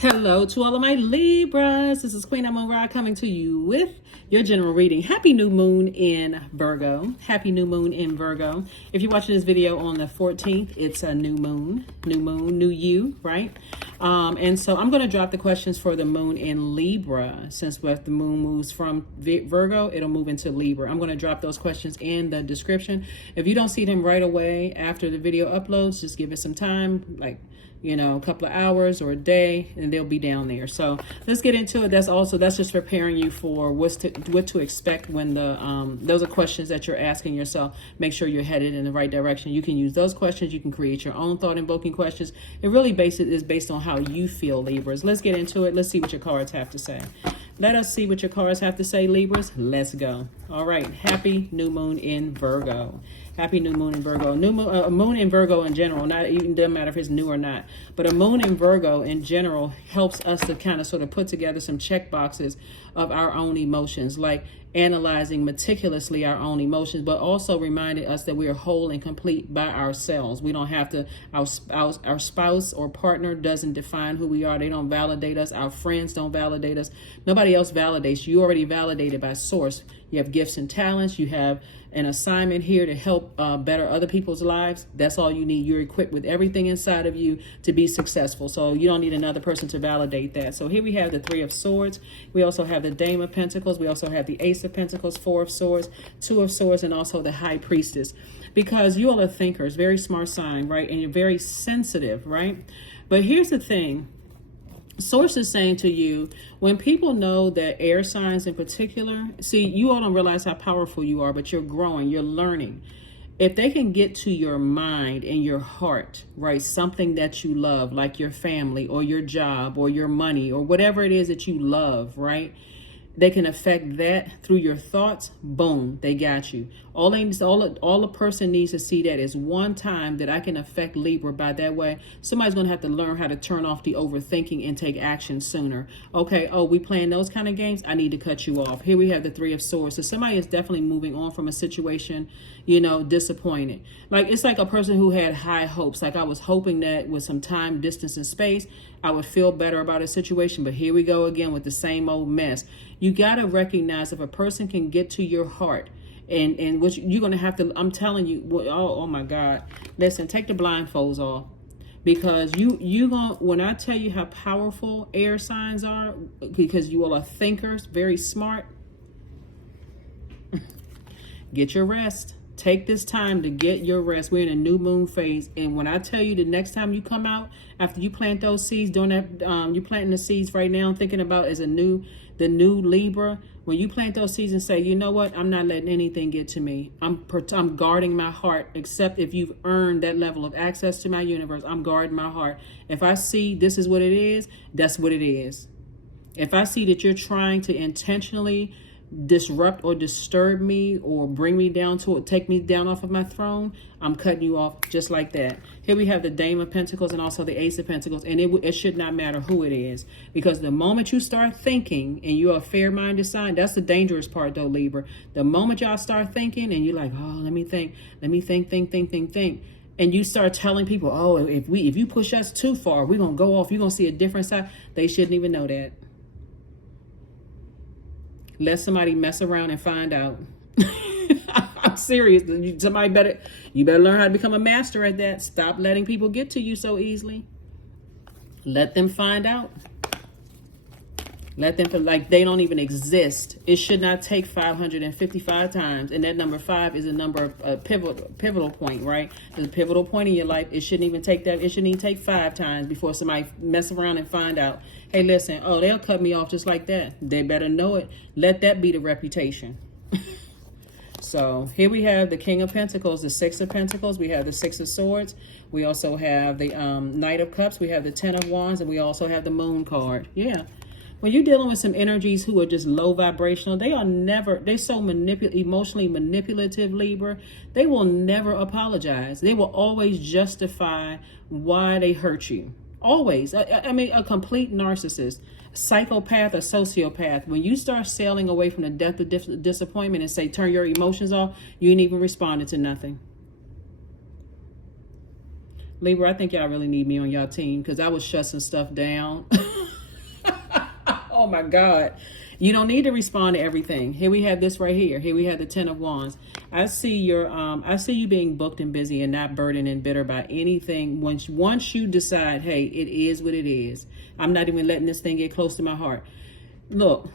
Hello to all of my Libras. This is Queen Amun Ra coming to you with your general reading. Happy new moon in Virgo. Happy new moon in Virgo. If you're watching this video on the 14th, it's a new moon, new you, right? And so I'm going to drop the questions for the moon in Libra. Since the moon moves from Virgo, it'll move into Libra. I'm going to drop those questions in the description. If you don't see them right away after the video uploads, just give it some time, like, you know, a couple of hours or a day, and they'll be down there. So let's get into it. That's just preparing you for what to expect when those are questions that you're asking yourself. Make sure you're headed in the right direction. You can use those questions. You can create your own thought invoking questions. It really is based on how you feel, Libras. Let's get into it. Let's see what your cards have to say. Let us see what your cards have to say, Libras. Let's go. All right. Happy new moon in Virgo. Happy new moon in Virgo. Moon in Virgo in general, not even doesn't matter if it's new or not, but a moon in Virgo in general helps us to kind of sort of put together some check boxes of our own emotions, like analyzing meticulously our own emotions, but also reminding us that we are whole and complete by ourselves. We don't have to, our spouse or partner doesn't define who we are. They don't validate us. Our friends don't validate us. Nobody else validates you. Already validated by source. You have gifts and talents. You have an assignment here to help better other people's lives. That's all you need. You're equipped with everything inside of you to be successful. So you don't need another person to validate that. So here we have the Three of Swords. We also have the Dame of Pentacles. We also have the Ace of Pentacles, Four of Swords, Two of Swords, and also the High Priestess. Because you all are thinkers, very smart sign, right? And you're very sensitive, right? But here's the thing. Source is saying to you, when people know that air signs in particular, see, you all don't realize how powerful you are, but you're growing, you're learning. If they can get to your mind and your heart, right, something that you love, like your family or your job or your money or whatever it is that you love, right, they can affect that through your thoughts. Boom, they got you. All a person needs to see that is one time that I can affect Libra by that way. Somebody's going to have to learn how to turn off the overthinking and take action sooner. Okay, oh, we playing those kind of games? I need to cut you off. Here we have the Three of Swords. So somebody is definitely moving on from a situation, you know, disappointed. Like, it's like a person who had high hopes. Like, I was hoping that with some time, distance, and space, I would feel better about a situation. But here we go again with the same old mess. You got to recognize if a person can get to your heart, and what you're going to have to, I'm telling you, oh my God, listen, take the blindfolds off. Because you going when I tell you how powerful air signs are, because you all are thinkers, very smart, get your rest. Take this time to get your rest. We're in a new moon phase. And when I tell you the next time you come out, after you plant those seeds, doing that, you're planting the seeds right now, thinking about the new Libra. When you plant those seeds and say, you know what, I'm not letting anything get to me. I'm guarding my heart, except if you've earned that level of access to my universe. I'm guarding my heart. If I see this is what it is, that's what it is. If I see that you're trying to intentionally disrupt or disturb me or bring me down to it, take me down off of my throne, I'm cutting you off just like that. Here we have the Dame of Pentacles and also the Ace of Pentacles, and it should not matter who it is, because the moment you start thinking, and you're a fair-minded sign, that's the dangerous part though, Libra. The moment y'all start thinking and you're like, oh, let me think, and you start telling people, oh, if you push us too far, we're gonna go off, you're gonna see a different side. They shouldn't even know that. Let somebody mess around and find out. I'm serious. You better learn how to become a master at that. Stop letting people get to you so easily. Let them find out. Let them feel like they don't even exist. It should not take 555 times. And that number 5 is a number of pivotal point, right? There's a pivotal point in your life. It shouldn't even take that. It shouldn't even take 5 times before somebody mess around and find out. Hey, listen, oh, they'll cut me off just like that. They better know it. Let that be the reputation. So here we have the King of Pentacles, the Six of Pentacles. We have the Six of Swords. We also have the Knight of Cups. We have the Ten of Wands, and we also have the Moon card. Yeah. When you're dealing with some energies who are just low vibrational, they're so emotionally manipulative, Libra. They will never apologize. They will always justify why they hurt you. Always. I mean, a complete narcissist, psychopath, or sociopath. When you start sailing away from the depth of disappointment and say, turn your emotions off, you ain't even responded to nothing. Libra, I think y'all really need me on y'all team because I was shutting stuff down. Oh my God. You don't need to respond to everything. Here we have this right here. Here we have the 10 of Wands. I see you being booked and busy and not burdened and bitter by anything. Once you decide, hey, it is what it is. I'm not even letting this thing get close to my heart. Look,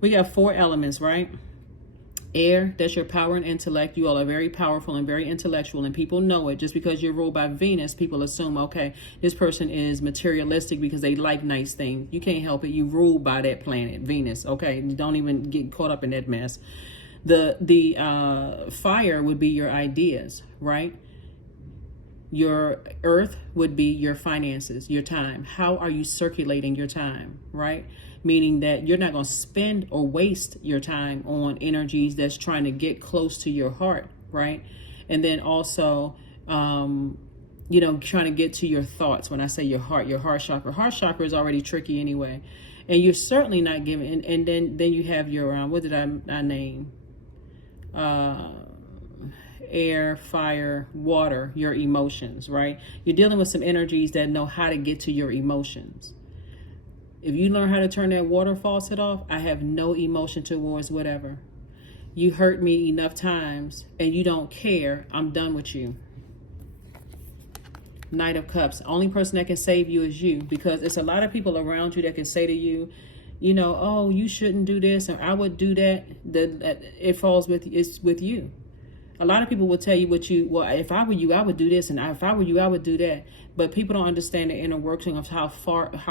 we got 4 elements, right? Air, that's your power and intellect. You all are very powerful and very intellectual, and people know it. Just because you're ruled by Venus, people assume, okay, this person is materialistic because they like nice things. You can't help it. You ruled by that planet, Venus, okay? Don't even get caught up in that mess. The fire would be your ideas, right? Your earth would be your finances, your time. How are you circulating your time, right? Meaning that you're not going to spend or waste your time on energies that's trying to get close to your heart, right? And then also, trying to get to your thoughts. When I say your heart chakra is already tricky anyway. And you're certainly not giving, and then you have your, what did I name? Air, fire, water, your emotions, right? You're dealing with some energies that know how to get to your emotions. If you learn how to turn that water faucet off, I have no emotion towards whatever. You hurt me enough times and you don't care, I'm done with you. Knight of Cups. Only person that can save you is you, because it's a lot of people around you that can say to you, oh, you shouldn't do this, or I would do that. It falls with you. A lot of people will tell you if I were you, I would do this, and if I were you, I would do that. But people don't understand the inner working of how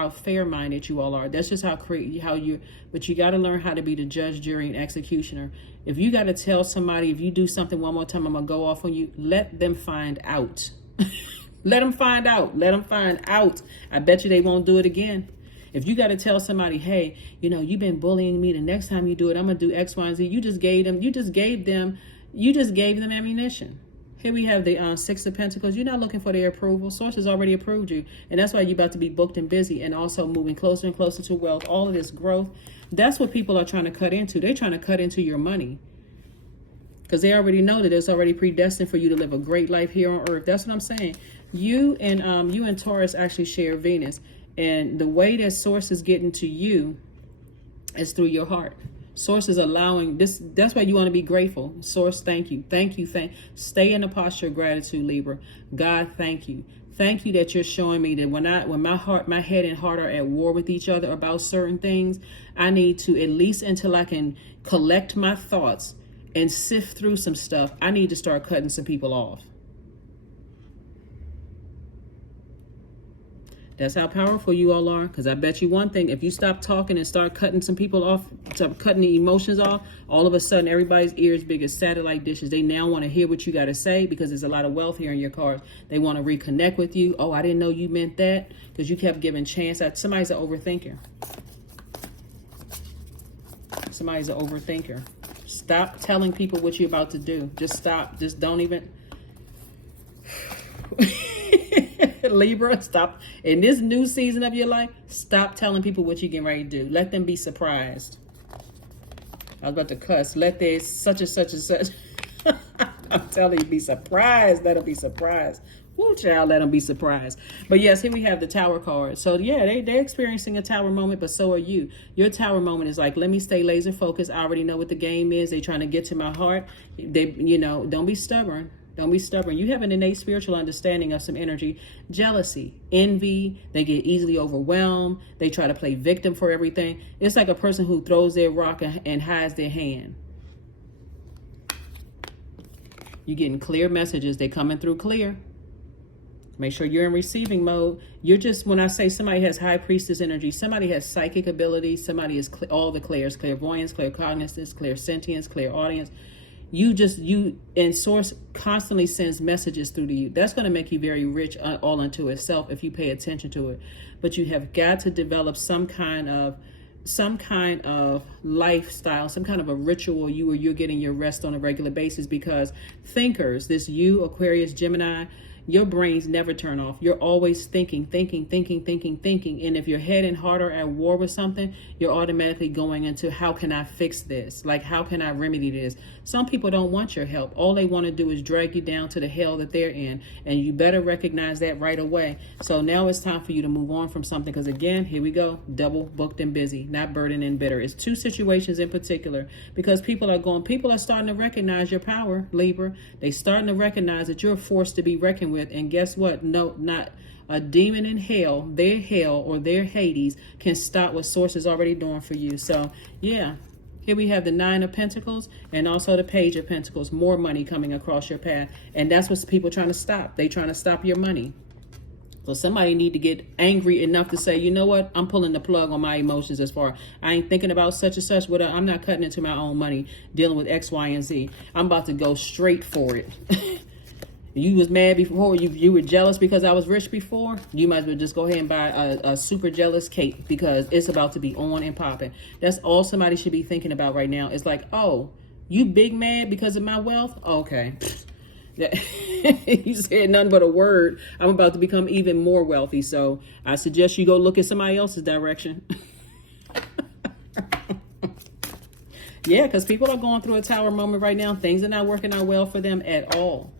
fair-minded you all are. That's just but you got to learn how to be the judge, jury, and executioner. If you got to tell somebody, if you do something one more time, I'm going to go off on you, let them find out. Let them find out. Let them find out. I bet you they won't do it again. If you got to tell somebody, hey, you've been bullying me, the next time you do it, I'm going to do X, Y, and Z. You just gave them ammunition. Here we have the 6 of Pentacles. You're not looking for their approval. Source has already approved you. And that's why you're about to be booked and busy, and also moving closer and closer to wealth. All of this growth. That's what people are trying to cut into. They're trying to cut into your money, because they already know that it's already predestined for you to live a great life here on earth. That's what I'm saying. You and Taurus actually share Venus. And the way that Source is getting to you is through your heart. Source is allowing this. That's why you want to be grateful. Source, thank you. Stay in the posture of gratitude, Libra. God, thank you. Thank you that you're showing me that when my head and heart are at war with each other about certain things, I need to, at least until I can collect my thoughts and sift through some stuff, I need to start cutting some people off. That's how powerful you all are. Because I bet you one thing, if you stop talking and start cutting some people off, start cutting the emotions off, all of a sudden everybody's ears big as satellite dishes. They now want to hear what you got to say, because there's a lot of wealth here in your cards. They want to reconnect with you. Oh, I didn't know you meant that, because you kept giving chance. Somebody's an overthinker. Somebody's an overthinker. Stop telling people what you're about to do. Just stop. Just don't even... Libra, stop. In this new season of your life, stop telling people what you're getting ready to do. Let them be surprised. I was about to cuss. Let their such and such and such. I'm telling you, be surprised. Let them be surprised. Woo, child, let them be surprised. But yes, here we have the Tower card. So yeah, they're experiencing a Tower moment, but so are you. Your Tower moment is like, let me stay laser focused. I already know what the game is. They're trying to get to my heart. Don't be stubborn. Don't be stubborn. You have an innate spiritual understanding of some energy. Jealousy, envy, they get easily overwhelmed. They try to play victim for everything. It's like a person who throws their rock and hides their hand. You're getting clear messages. They're coming through clear. Make sure you're in receiving mode. You're just, when I say somebody has high priestess energy, somebody has psychic ability, somebody is all the clairs, clairvoyance, claircognizance, clairsentience, clairaudience. And Source constantly sends messages through to you. That's going to make you very rich all unto itself if you pay attention to it. But you have got to develop some kind of lifestyle, some kind of a ritual where you're getting your rest on a regular basis, because thinkers, this you, Aquarius, Gemini, your brains never turn off. You're always thinking. And if you're heading harder at war with something, you're automatically going into, how can I fix this? Like, how can I remedy this? Some people don't want your help. All they want to do is drag you down to the hell that they're in. And you better recognize that right away. So now it's time for you to move on from something. Because again, here we go. Double booked and busy, not burdened and bitter. It's two situations in particular, because people are starting to recognize your power, Libra. They starting to recognize that you're a force to be reckoned with. And guess what? No, not a demon in hell, their hell or their Hades, can stop what Source is already doing for you. So yeah, here we have the Nine of Pentacles and also the Page of Pentacles. More money coming across your path. And that's what people trying to stop. They trying to stop your money. So somebody need to get angry enough to say, you know what? I'm pulling the plug on my emotions as far. I ain't thinking about such and such. I'm not cutting into my own money dealing with X, Y, and Z. I'm about to go straight for it. You was mad before. You were jealous because I was rich before. You might as well just go ahead and buy a super jealous cape, because it's about to be on and popping. That's all somebody should be thinking about right now. It's like, oh, you big mad because of my wealth? Okay. You said nothing but a word. I'm about to become even more wealthy. So I suggest you go look at somebody else's direction. Yeah, because people are going through a tower moment right now. Things are not working out well for them at all.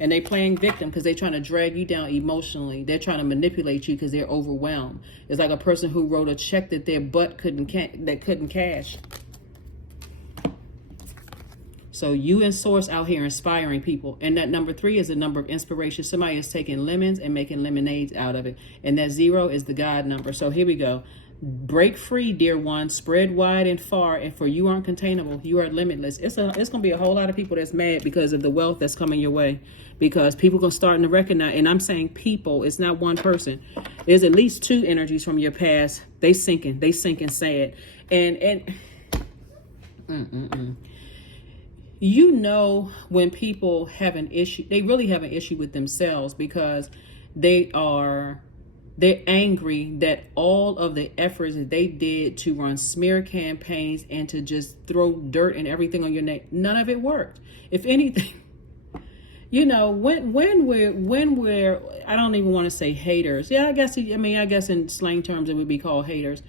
And they playing victim because they're trying to drag you down emotionally. They're trying to manipulate you because they're overwhelmed. It's like a person who wrote a check that their butt couldn't cash. So you and Source out here inspiring people. And that number 3 is a number of inspiration. Somebody is taking lemons and making lemonades out of it. And that 0 is the God number. So here we go. Break free, dear one. Spread wide and far. And for you aren't containable. You are limitless. It's going to be a whole lot of people that's mad because of the wealth that's coming your way. Because people are starting to recognize. And I'm saying people. It's not one person. There's at least 2 energies from your past. They sinking sad. And you know, when people have an issue, they really have an issue with themselves, because they're angry that all of the efforts that they did to run smear campaigns and to just throw dirt and everything on your neck, none of it worked. If anything, you know, when we're I don't even want to say haters. Yeah, I guess in slang terms it would be called haters.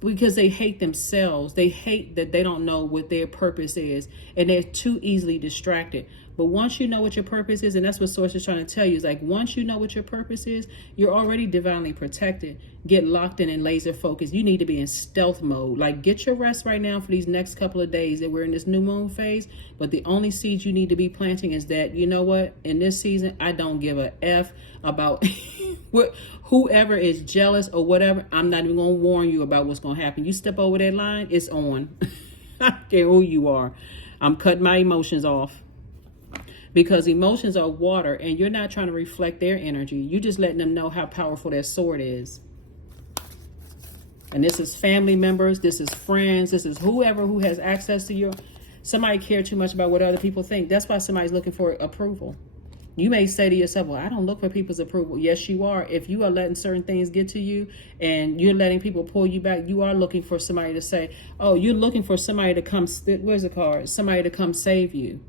Because they hate themselves. They hate that they don't know what their purpose is. And they're too easily distracted. But once you know what your purpose is, and that's what Source is trying to tell you, is like, once you know what your purpose is, you're already divinely protected. Get locked in and laser focused. You need to be in stealth mode. Like, get your rest right now for these next couple of days that we're in this new moon phase. But the only seeds you need to be planting is that, you know what, in this season, I don't give a F about whoever is jealous or whatever. I'm not even going to warn you about what's going to happen. You step over that line, it's on. I don't care who you are. I'm cutting my emotions off. Because emotions are water, and you're not trying to reflect their energy. You're just letting them know how powerful their sword is. And this is family members, this is friends, this is whoever who has access to you. Somebody care too much about what other people think. That's why somebody's looking for approval. You may say to yourself, well, I don't look for people's approval. Yes, you are. If you are letting certain things get to you and you're letting people pull you back, you are looking for somebody to say, oh, you're looking for somebody to come, where's the card? Somebody to come save you.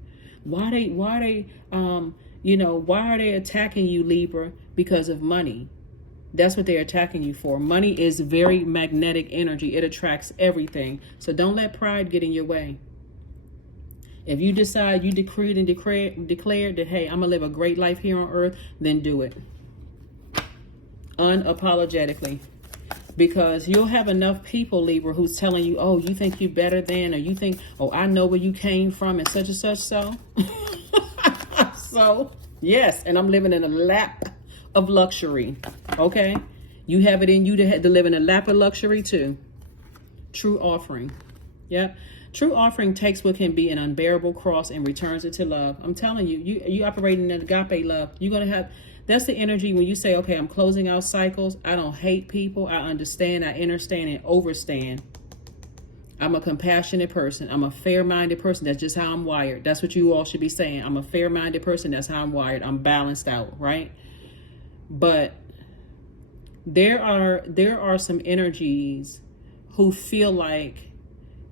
Why are they attacking you, Libra? Because of money. That's what they're attacking you for. Money is very magnetic energy. It attracts everything. So don't let pride get in your way. If you decide, you decreed and declared that, hey, I'm going to live a great life here on earth, then do it. Unapologetically. Because you'll have enough people, Libra, who's telling you, oh, you think you're better than, or you think, oh, I know where you came from and such, so. So, yes, and I'm living in a lap of luxury, okay? You have it in you to live in a lap of luxury too. True offering. Yep. True offering takes what can be an unbearable cross and returns it to love. I'm telling you, you operate in agape love. You're going to have... That's the energy when you say, okay, I'm closing out cycles. I don't hate people. I understand, I understand, and overstand. I'm a compassionate person. I'm a fair-minded person. That's just how I'm wired. That's what you all should be saying. I'm a fair-minded person. That's how I'm wired. I'm balanced out, right? But there are some energies who feel like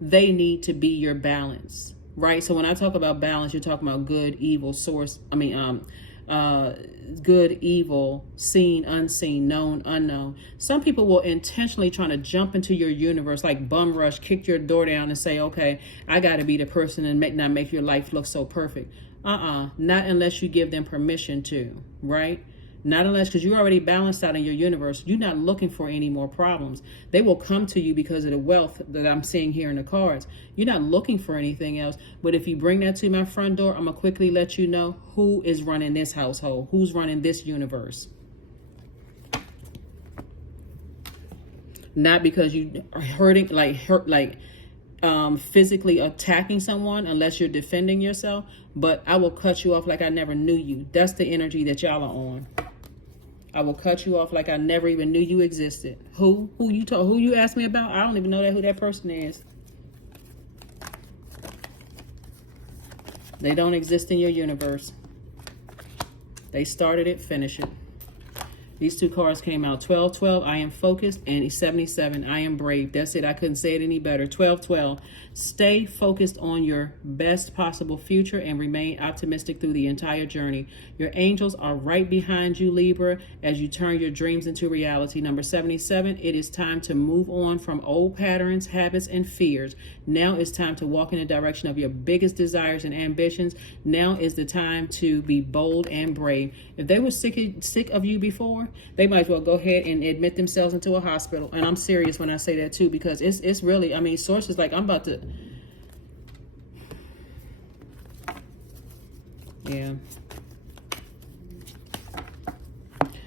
they need to be your balance, right? So when I talk about balance, you're talking about good, evil, source. good, evil, seen, unseen, known, unknown. Some people will intentionally try to jump into your universe, like bum rush, kick your door down and say, okay, I got to be the person and not make your life look so perfect. Not unless you give them permission to, right? Not unless, because you're already balanced out in your universe. You're not looking for any more problems. They will come to you because of the wealth that I'm seeing here in the cards. You're not looking for anything else. But if you bring that to my front door, I'm going to quickly let you know who is running this household, who's running this universe. Not because you are hurting, physically attacking someone, unless you're defending yourself. But I will cut you off like I never knew you. That's the energy that y'all are on. I will cut you off like I never even knew you existed. Who you asked me about? I don't even know who that person is. They don't exist in your universe. They started it, finish it. These two cards came out. 12-12, I am focused, and 77, I am brave. That's it. I couldn't say it any better. 12-12, stay focused on your best possible future and remain optimistic through the entire journey. Your angels are right behind you, Libra, as you turn your dreams into reality. Number 77, it is time to move on from old patterns, habits, and fears. Now it's time to walk in the direction of your biggest desires and ambitions. Now is the time to be bold and brave. If they were sick of you before, they might as well go ahead and admit themselves into a hospital. And I'm serious when I say that too, because it's really, I mean, sources like I'm about to, yeah.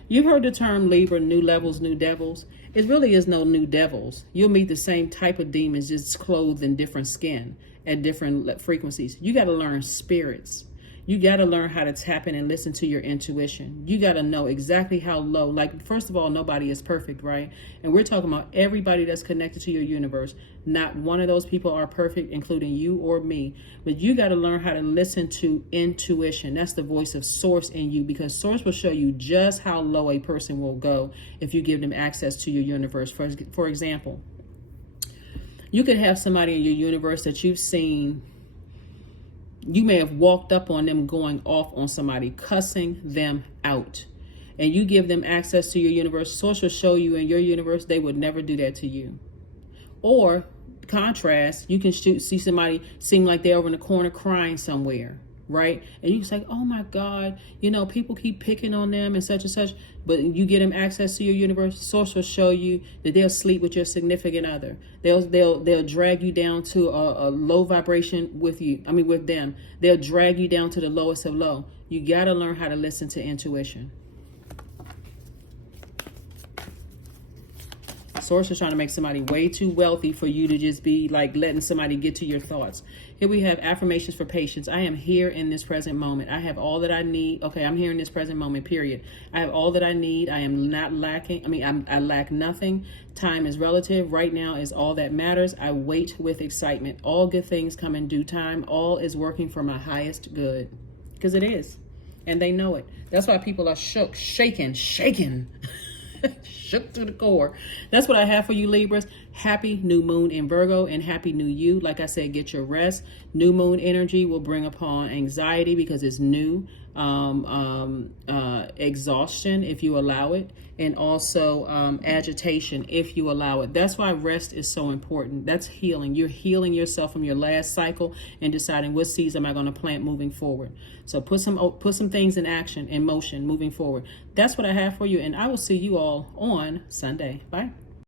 You've heard the term Libra, new levels, new devils. It really is no new devils. You'll meet the same type of demons, just clothed in different skin at different frequencies. You got to learn spirits. You got to learn how to tap in and listen to your intuition. You got to know exactly how low. Like, first of all, nobody is perfect, right? And we're talking about everybody that's connected to your universe. Not one of those people are perfect, including you or me. But you got to learn how to listen to intuition. That's the voice of source in you, because source will show you just how low a person will go if you give them access to your universe. For example, you could have somebody in your universe that you've seen. You may have walked up on them going off on somebody, cussing them out, and you give them access to your universe. Source will show you in your universe they would never do that to you. Or contrast, you can see somebody seem like they're over in the corner crying somewhere, right? And you can say, oh my God, you know, people keep picking on them and such, but you get them access to your universe. Source will show you that they'll sleep with your significant other. They'll drag you down to a low vibration with them. They'll drag you down to the lowest of low. You got to learn how to listen to intuition. Source is trying to make somebody way too wealthy for you to just be like letting somebody get to your thoughts. Here we have affirmations for patience. I am here in this present moment. I have all that I need. Okay, I'm here in this present moment, period. I have all that I need. I am not lacking. I lack nothing. Time is relative. Right now is all that matters. I wait with excitement. All good things come in due time. All is working for my highest good. Because it is. And they know it. That's why people are shaken. Shook to the core. That's what I have for you, Libras. Happy new moon in Virgo and happy new you. Like I said, get your rest. New moon energy will bring upon anxiety because it's new. Exhaustion if you allow it, and also agitation if you allow it. That's why rest is so important. That's healing. You're healing yourself from your last cycle and deciding what seeds am I going to plant moving forward. So put some things in action, in motion, moving forward. That's what I have for you, and I will see you all on Sunday. Bye.